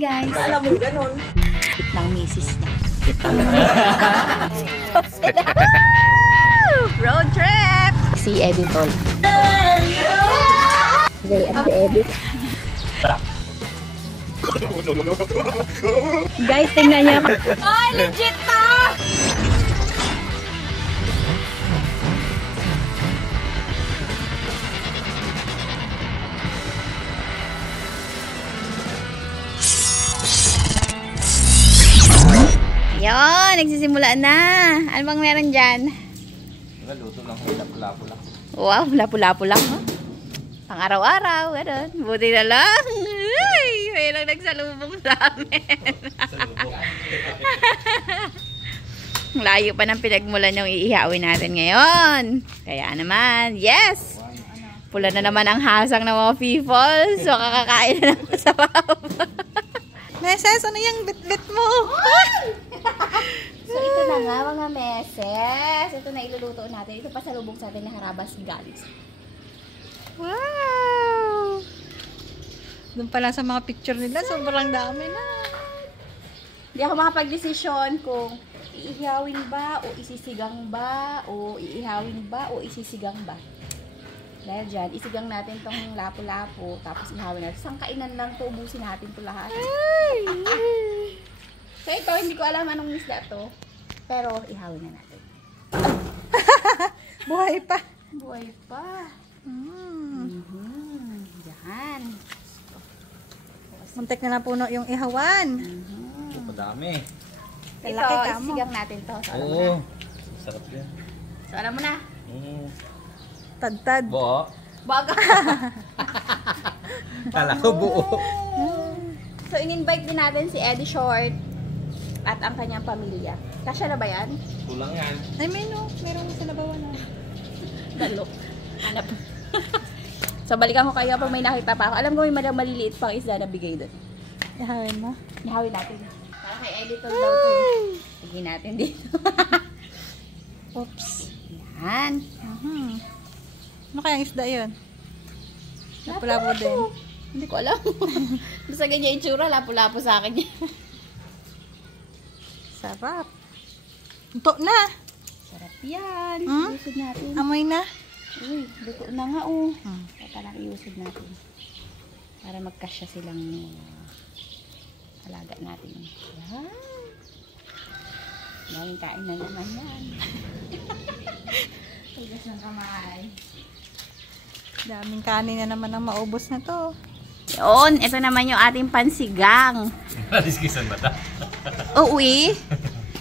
Guys, Alam mo, ganun. ng misis niya. Road trip! Si Editol. Okay, ang si Edit. Guys, tingnan niya. Oh, legit pa! Yun, nagsisimula na. Ano bang meron dyan? Luto lang, lapu-lapu lang. Wow, lapu-lapu lang. Huh? Pang araw-araw, gano'n. Buti na lang. Ay, may lang nagsalubong sa amin. Layo pa ng pinagmulan yung iihawin natin ngayon. Kaya naman, yes! Pula na naman ang hasang ng mga people. So, kakakain na naman sa baba. Meses, ano yung bit-bit mo? So, ito na nga mga meses. Ito na iluluto natin. Ito pa sa lubog sa atin na harabas galis. Wow! Doon pala sa mga picture nila, sobrang dami na. Hindi ako makapag-desisyon kung iihawin ba o isisigang ba o iihawin ba o isisigang ba. Dahil dyan, isigang natin tong lapu-lapu tapos ihawin natin. Isang kainan lang to, ubusin natin to lahat. So ito, hindi ko alam anong isda to. Pero ihawin na natin. Buhay pa. Buhay pa. Diyan. Muntik na puno yung ihawan. Ito pa dami. Ito, Kalaki ka mo. isigang natin to. So, alam mo na. Oo. Sarap yan. So, alam mo na. Tad-tad. Buo. Baga. Kala ko buo. So, in-invite din natin si Eddie Short at ang kanyang pamilya. Kasya na ba yan? Kulang yan. Ay, merong sa labawan na. Dalo. Hanap. So, balikan ko kayo pag may nakita pa ako. Alam ko may maliliit pang isda na bigay doon. Ihawin mo. Ihawin natin. Para kay Eddie daw to. Tigin natin dito. Oops. Yan. Ano kayang isda yun? Lapu-lapu din. Hindi ko alam. Basta ganyan itsura, lapu-lapu sa akin yan. Sarap. Unto na. Sarap yan. Hmm? Iusod natin. Amoy na. Uy, luto na nga oh. Kaya lang iusod natin. Para magkasya silang alaga natin. Yan. Daming kain na naman yan. Tugas ng kamay. Daming kanin na naman ang maubos na to. Yun, ito naman yung ating pansigang. Nadiskisan ba ito? Uwi.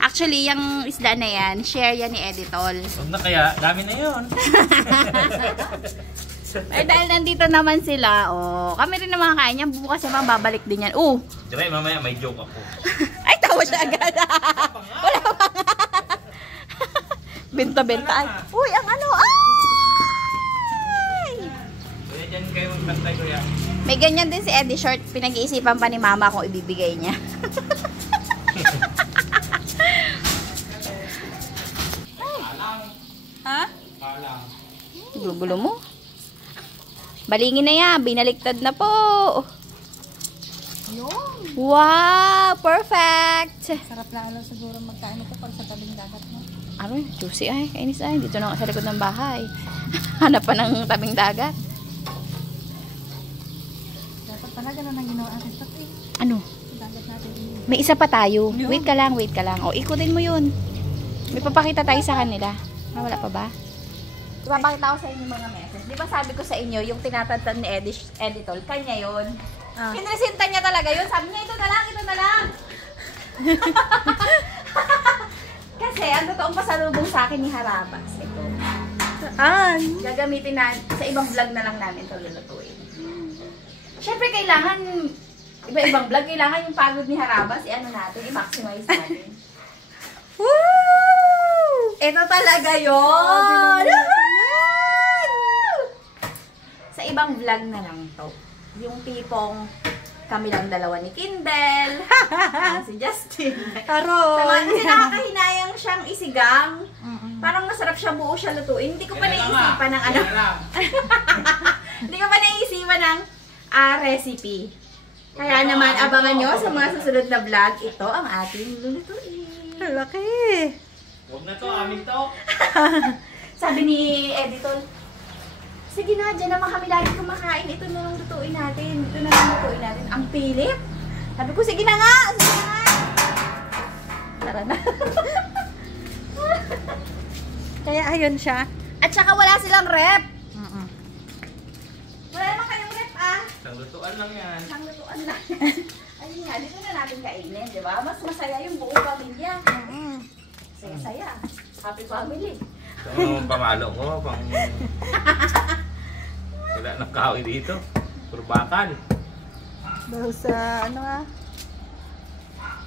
Actually, yung isda na yan, share yan ni Editol. Huwag na kaya, dami na yun. Eh, dahil nandito naman sila, kami rin naman kain yan. Bukas naman babalik din yan. Dire, mamaya may joke ako. Ay, tawa siya agad. Wala pa nga. Benta-benta. Ay, uy, ang ano, Kaya dyan kayo magpantay ko yan. may ganyan din si Eddie Short. Pinag-iisipan pa ni Mama kung ibibigay niya. Ha? Gulo-gulo mo. Balingin na yan. Binaliktad na po. Yun. Wow! Perfect! Sarap na ano siguro magkain ito pag sa tabing dagat mo. Ano, juicy ay. Kainis ay. Dito na sa likod ng bahay. Hanap pa ng tabing dagat. Dapat pala ganun ang ginawa natin sa Ano? dagat natin. May isa pa tayo. Yun. Wait ka lang, wait ka lang. O, ikutin mo yun. May papakita tayo sa kanila. Wala pa ba? Ipapakita ko sa inyo mga message. Di ba sabi ko sa inyo, yung tinatatan ni Editol, kanya yun. Pinresinta niya talaga yun. Sabi niya, ito na lang, ito na lang. Kasi, ang totoong pasalubong sa akin ni Harabas. Ito. Saan? Gagamitin na, sa ibang vlog na lang namin ito lulutuin. Siyempre, kailangan, iba-ibang vlog, kailangan yung pagod ni Harabas, i-ano natin, i-maximize natin. Woo! Ito talaga yun! Sa ibang vlog na lang to. Yung tipong kami lang dalawa ni Kindle, si Justin. Taro! Kasi nakakahinayang siyang isigang. Parang masarap siya, buo siya lutuin. Hindi ko pa naisipan ng ano. Hindi ko pa naisipan ng recipe. Kaya naman, abangan nyo sa mga susunod na vlog. Ito ang ating lulutuin. Laki. Huwag na to, amin to. Sabi ni Editor, sige na, dyan naman kami lagi kumakain. Ito na lang lutuin natin. Ito na lang lutuin natin. Ang pilit. Sabi ko, sige na nga! Sige na nga! Tara na. Kaya ayun siya. At saka wala silang rep. Mm-mm. Wala naman kayong rep ah. Isang lutuan lang yan. Isang lutuan lang. Ayun nga, dito na natin kainin, di ba? Mas masaya yung buong pamilya. Saya-saya. Happy family. Ito ang pamalo ko. Wala nang kahoy dito. Puro bakal. Dahil sa ano ah.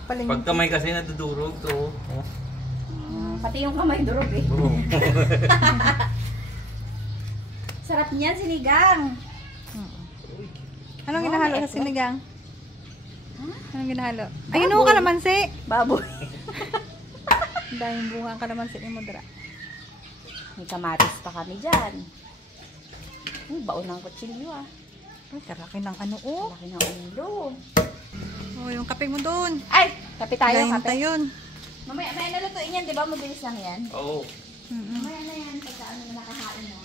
Paling... Pag kamay kasi nadudurog to. Oh. Pati yung kamay durog eh. Oh. Sarap niyan, sinigang. Anong Oh, ginahalo may sa sinigang? Huh? Anong ginahalo? Ayun o, kalamansi. Baboy. Ang daming bunga ang kalamansi ni Mudra. May kamatis pa kami dyan. Baon ng kutsilyo ah. Ay, karaki ng ano oh. Laki ng ulo. Oh, yung kape mo doon. Ay, kape tayo, Gahinta kape. yun. Mamaya, may nalutuin yan, di ba? Mabilis lang yan. Oo. Mamaya na yan, pagka ano na nakakain mo.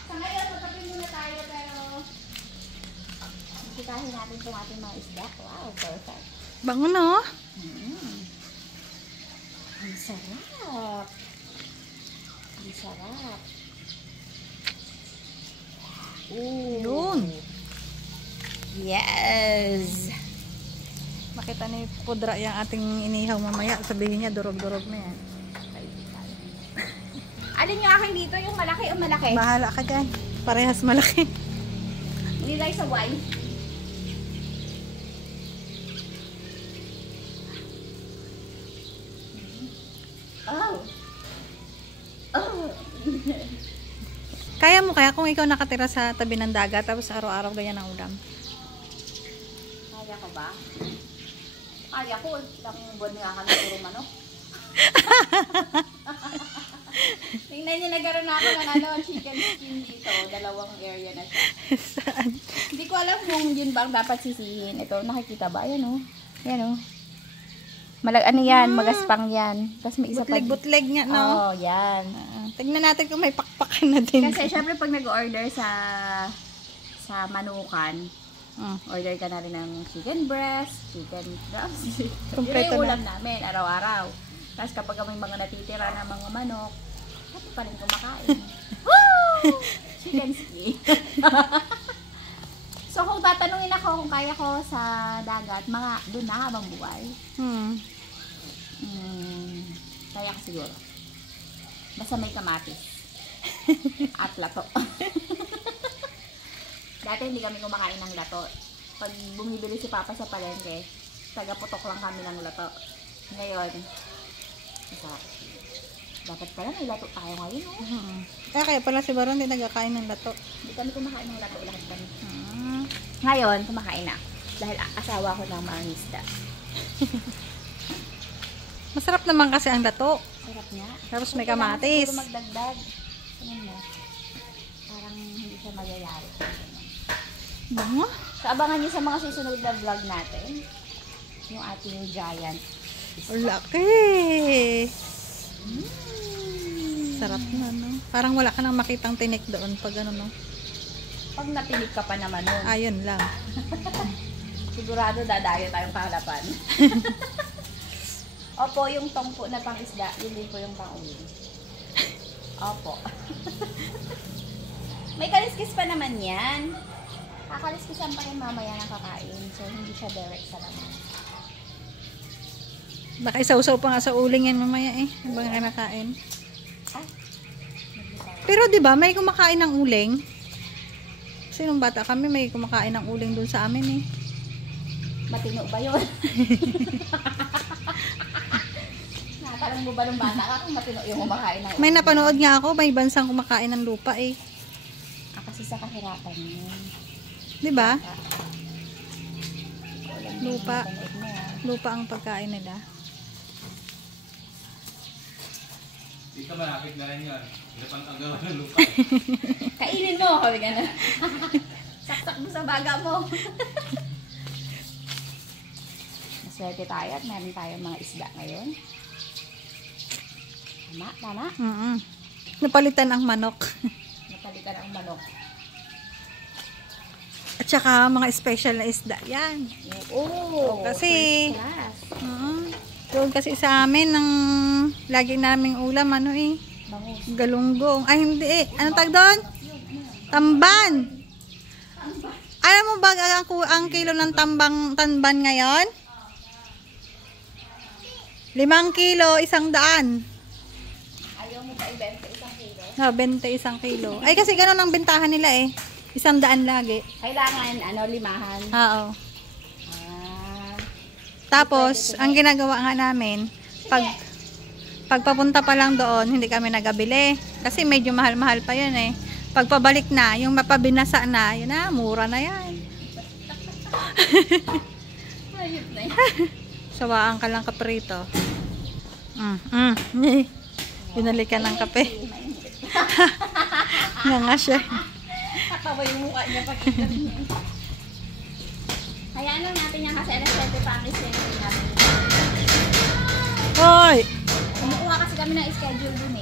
Sa ngayon, magkape muna tayo, pero bisitahin natin itong ating mga isda. Wow, perfect. Bango no? Ang sarap. Ang sarap. Ooh. Yun. Yes. Makita ni Pudra yung ating inihaw mamaya. Sabihin niya, durog-durog na yan. Alin yung akin dito? Yung malaki o malaki? Bahala ka dyan. Parehas malaki. Nilagay sa wine. Oh. Oh. Kaya mo kaya kung ikaw nakatira sa tabi ng dagat tapos araw-araw ganyan ang ulam? Kaya ko ba? Kaya ko. Ilang buwan nga kami puro manok. Tingnan niyo, nagkaroon ako ng ano, chicken skin dito. Dalawang area na siya. Saan? Hindi ko alam kung yun ba ang dapat sisihin. Ito, nakikita ba? Ayan o. Ayan o. Ano yan? Magaspang yan. Tapos may isa pa. Butleg-butleg nga, no? Oo, yan. Tignan natin kung may pakpakan na din. Kasi syempre pag nag-order sa manukan, order ka na rin ng chicken breast, chicken drums. Kompleto Yun yung na. ulam namin, araw-araw. Tapos kapag may mga natitira na mga manok, happy pa rin kumakain. Woo! Chicken skin. So kung tatanungin ako kung kaya ko sa dagat, mga doon na habang buhay, kaya ko siguro. Basta may kamatis. At lato. Dati hindi kami kumakain ng lato. Pag bumibili si Papa sa palengke, taga-putok lang kami ng lato. Ngayon, masarap. Dapat pala may lato tayo ngayon, no? Kaya pala si Baron hindi nagkakain ng lato. Hindi kami kumakain ng lato lahat kami. Ngayon, kumakain na. Dahil asawa ko ng mga isda. Masarap naman kasi ang lato. Sarap niya. Tapos may kamatis. Siguro magdagdag. Tingnan mo. Parang hindi siya magyayari. Bango? So, abangan niyo sa mga susunod na vlog natin. Yung ating giant. Laki! Sarap na, no? Parang wala ka nang makitang tinik doon pag ano, no? Pag napinig ka pa naman nun, Ayun lang. sigurado dadayo tayong kahalapan. Opo, yung tongpo na pang-isda, yun din po yung pang-uwi. Opo. May kaliskis pa naman yan. Kakaliskisan pa rin mamaya ng kakain. So, hindi siya direct sa laman. Baka isausaw pa nga sa uling yan mamaya eh. Habang kinakain. Ah, Pero di ba may kumakain ng uling? Kasi nung bata kami may kumakain ng uling dun sa amin eh. matino ba yun? Nakatanong mo ba nung bata ka kung matino yung kumakain ng May napanood nga ako, may bansang kumakain ng lupa eh. kasi sa kahirapan yun. Di ba? Walang Lupa. napanood mo, ah. Lupa ang pagkain nila. Dito malapit na rin yun. Hindi pang tanggawan ng lupa. Kainin mo, kami gano'n. Saksak mo sa baga mo. Swerte tayo at meron tayong mga isda ngayon. Tama? Napalitan ang manok. Napalitan ang manok. At saka mga special na isda yan. Oo, kasi- first class. Doon kasi sa amin, ang lagi naming ulam, Bangus. galunggong. Ay, hindi Anong tag doon? Tamban. Alam mo ba ang kilo ng tamban ngayon? 5 kilo, 100. Ayaw mo pa ibenta 1 kilo? 21 kilo. Ay, kasi gano'n ang bentahan nila 100 lagi. Kailangan, limahan. Oo. Ah, Tapos, ang ginagawa nga namin, pagpapunta pa lang doon, hindi kami nagabili. Kasi medyo mahal-mahal pa yun Pagpabalik na, yung mapabinasa na, yun na, mura na yan. ayun na yan. Sawaan ka lang kaprito. Binali ka ng kape. Nga siya. Katawa yung mukha niya pag ganyan. Hayaan lang natin yan kasi alas 7 pa ang schedule natin. Hoy! Kumukuha kasi kami ng schedule dun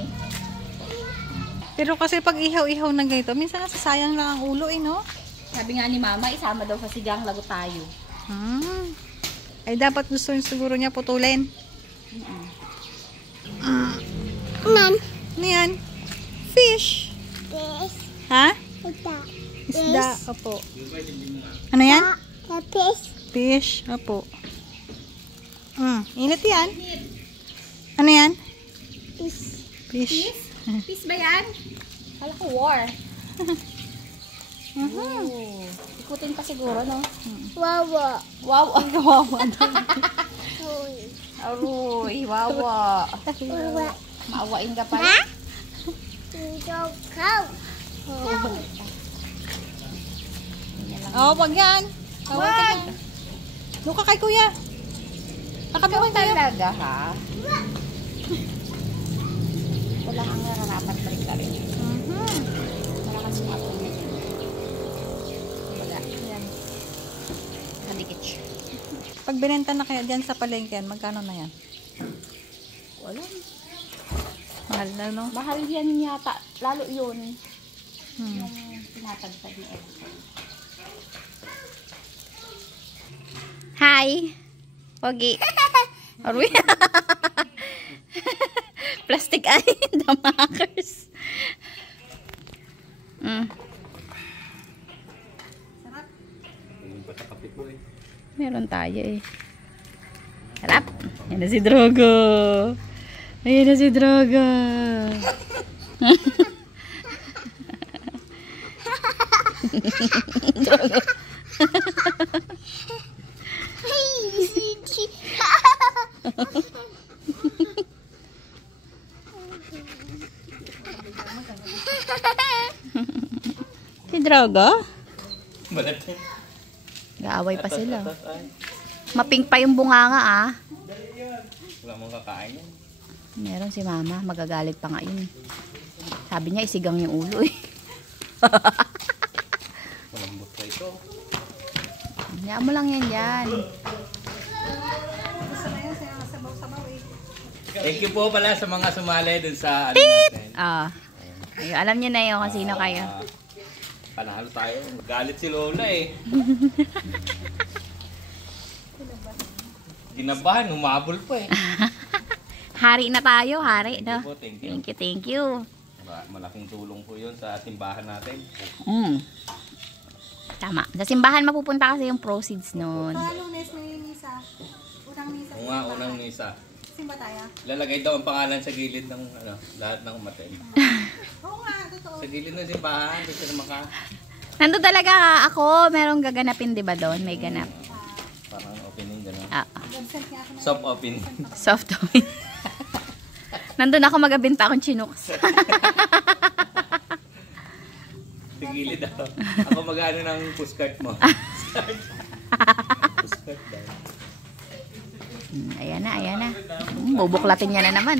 Pero kasi pag ihaw-ihaw na ganito, minsan nasasayang lang ang ulo no? Sabi nga ni Mama, isama daw sa sigang lago tayo. Ay dapat gusto siguro niya putulin. Nan. Ano yan? Fish. Fish. Ha? Ito. Isda. Opo. Ano yan? Fish. Fish. Opo. Init yan. Ano yan? Fish. Fish. Peace ba yan? Kala ko war. Ikutin pa siguro, no? Wawa. Wow, ang kawawa. Uy. Aroy, wawa. Wawa. Maawain ka pa. Ha? Ito cow. Wag yan. Wag. Doon ka kay kuya. Ikaw talaga, ha? Wala kang nararapat balik ka rin. Wala kang sumapon niya. Wala. Yan. Kadikit siya. Pag binenta na kaya dyan sa palengke, magkano na yan? Wala. Mahal na, no? Mahal yan yata. Lalo yun. Yung tinatagtag ni Ed. Hi! Pogi. Aroy. Plastic eye. Damakers. Meron tayo Harap. Yan na si Drogo. Ayan na si Drogo. Drogo. Si Drogo? Balat. Gaaway pa sila. Mapink pa yung bunganga Wala mong kakain yan. Meron si Mama, magagalit pa nga yun. Sabi niya isigang yung ulo Malambot pa ito. Hayaan mo lang yan dyan. Thank you po pala sa mga sumali dun sa natin. Ayun, alam niyo na yun kung sino kayo. Panalo tayo. Magalit si Lola Ginabahan, humabol pa Hari na tayo, hari. No? Thank you. Thank you. Malaking tulong po yun sa simbahan natin. Tama. Sa simbahan mapupunta kasi yung proceeds nun. Lunes may misa. Unang misa. Kung nga, unang misa. Simba tayo? Lalagay daw ang pangalan sa gilid ng lahat ng umatay. Oo nga, totoo. Sa gilid ng simbahan, gusto na Nandun talaga ako, merong gaganapin, di ba doon? May ganap. parang opening gano'n. Soft Soft opening. Soft open. Nandun ako magabenta akong chinooks. Sa gilid ako. Ako mag-ano ng pushcart mo. Pushcart daw. Ayan na. Bubuklatin niya na naman,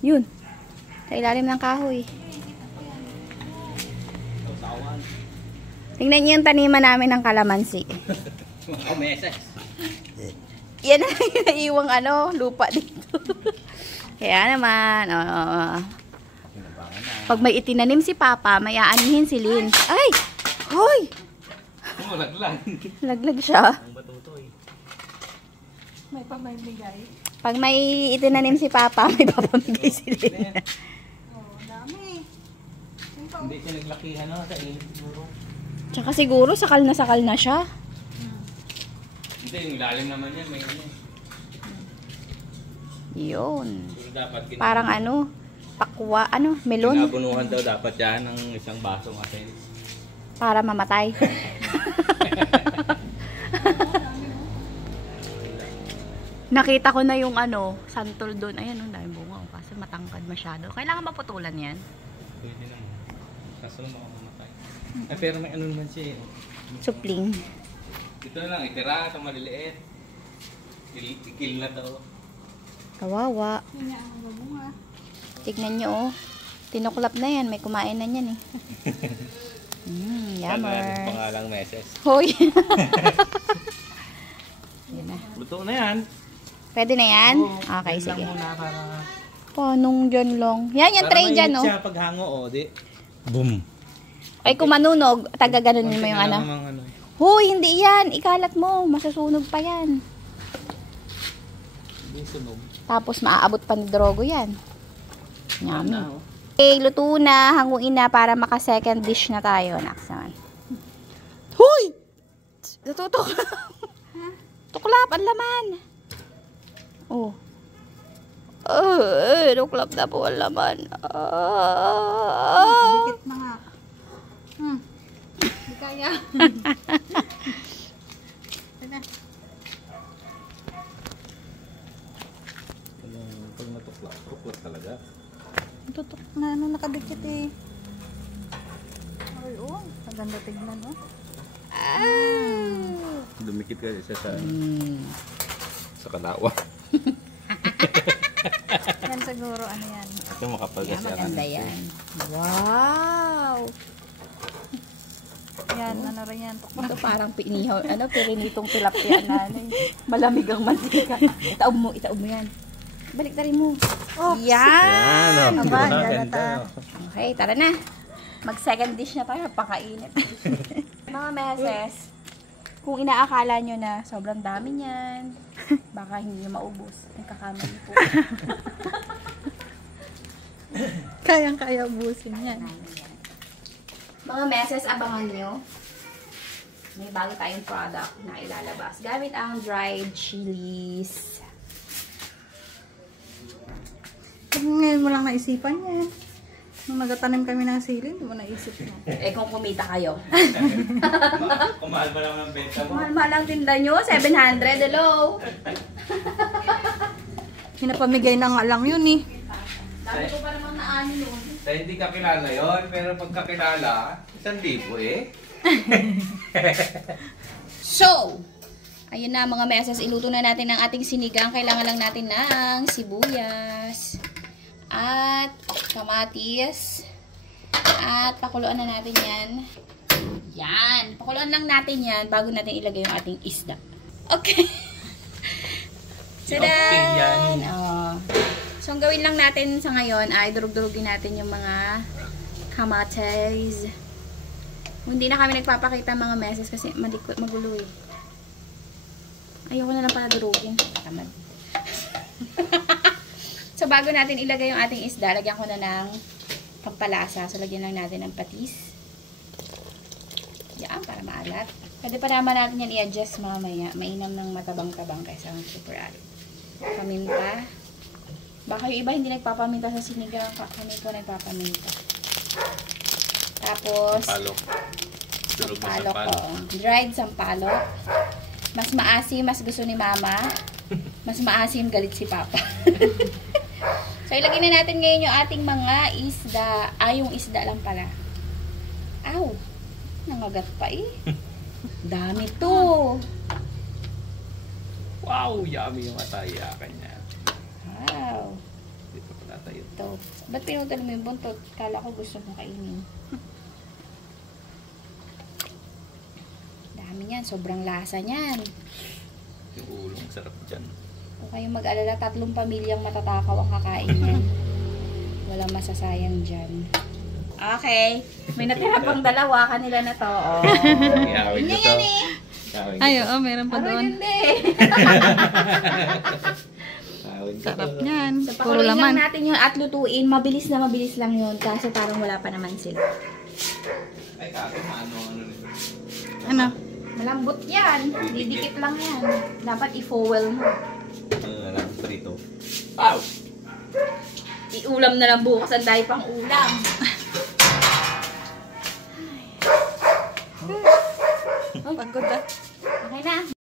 Yun. Sa ilalim ng kahoy. Tingnan niyo yung taniman namin ng kalamansi. Mga meses. Yan ang naiiwang lupa dito. Kaya naman, pag may itinanim si Papa, may aanihin si Lynn. Ay! Hoy! Laglag. Laglag siya. Ang batutoy. May pamimigay. Pag may itinanim si Papa, may papamigay si Lynn. Oh, dami. Hindi siya naglakihan sa init siguro. Tsaka siguro, sakal na siya. Hindi, yung lalim naman yan. May ano. Yun. Pero dapat Parang pakwa, melon. Pinabunuhan daw dapat yan ng isang basong asin. Para mamatay. Nakita ko na yung santol doon. Ayan, dahil bunga. Kasi matangkad masyado. Kailangan maputulan yan. Pwede naman. Kaso naman mamamatay. Pero may ano naman siya. Supling. Ito na lang, itira ito maliliit. Ikil na to. Kawawa. Yan ang babunga. Tignan nyo, tinuklap na yan. May kumain na yan Yummer. Pangalang meses. Hoy. Yan na. Luto na yan. Pwede na yan? Okay, Yan sige. lang muna para... Panong dyan lang. Yan, yung tray dyan, no? Para paghango, di. Boom. Ay, kung manunog, taga-ganon mo yung Hoy, hindi yan. Ikalat mo. Masusunog pa yan. Hindi sunog. Tapos, maaabot pa ni Drogo yan. Yummy. Okay, luto na. Hanguin na para maka-second dish na tayo. Next naman. Hoy! Natutok. Tuklap, ang laman. Oh. Tuklap na po ang laman. Dikit na nga. Hindi kaya. Pag natuklap, tuklap talaga. Tutok na nakadikit eh. Ay, maganda tignan, Dumikit ka isa sa kalawa. Yan siguro, yan. Ito makapal kasi ang Maganda yan. Wow! Yan, rin yan. Ito parang pinihaw, pirinitong tilapia malamig ang mantika. Itaob mo yan. Balik na rin mo. Oh, yan! Aba, ganda. Okay, tara na. Mag second dish na tayo, pakainit. Mga meses, kung inaakala nyo na sobrang dami niyan, baka hindi nyo maubos. Nagkakamali po. Kayang-kaya ubusin yan. Mga meses, abangan nyo. May bago tayong product na ilalabas. Gamit ang dried chilies. Ngayon mo lang naisipan yan. Nung nagatanim kami ng sili, hindi mo naisip mo. Kung kumita kayo. Kumahal ba naman ang benta mo? Mahal-mahal ang tinda nyo. 700. Hello. Hinapamigay na nga lang yun eh. Dami ko pa namang naani nun. Sa hindi ka kilala yun, pero pag kakilala, 1,000 eh. So, ayun na mga meses. Iluto na natin ang ating sinigang. Kailangan lang natin ng sibuyas. At kamatis. At pakuluan na natin yan. Yan. Pakuluan lang natin yan bago natin ilagay yung ating isda. Okay. Tadan! Oh. So, ang gawin lang natin sa ngayon ay durug-durugin natin yung mga kamatis. Hindi na kami nagpapakita mga meses kasi magulo eh. Ayoko na lang pala durugin. Tamad. So, bago natin ilagay yung ating isda, lagyan ko na ng pampalasa. So, lagyan lang natin ng patis. Yan, para maalat. Pwede pa naman natin yan i-adjust mamaya. Mainam ng matabang-tabang kaysa ng super alat. Paminta. Baka yung iba hindi nagpapaminta sa sinigang. Kami po nagpapaminta. Tapos, sampalok ko. Dried sampalok. Mas maasim, mas gusto ni mama. Mas maasim, galit si papa. So, ilagay na natin ngayon yung ating mga isda. Yung isda lang pala. Aw! Nangagat pa eh. Dami to. Wow! Yummy yung atayakan niya. Wow. Hindi pa pala tayo. Ito. Ba't pinutol mo yung buntot? Kala ko gusto mo kainin. Dami dami niyan. Sobrang lasa niyan. Yung ulong sarap dyan. Huwag kayong mag-alala, 3 pamilyang matatakaw ang kakain niyan. Walang masasayang dyan. Okay. May natira pang 2. Kanila na to. Oh. Iawin ko to. Ay, oo, meron pa Aroy, doon. hindi. Sarap niyan. So, Puro pakuloyin lang laman. natin yun at lutuin. Mabilis lang yun. Kaso parang wala pa naman sila. Ay, kaso ano nito. Ano? Malambot yan. Didikit lang yan. Dapat i-foil mo. Ano na lang, prito. Wow! Iulam na lang bukas. Ang dahil pang ulam. Pagod ah. Okay na.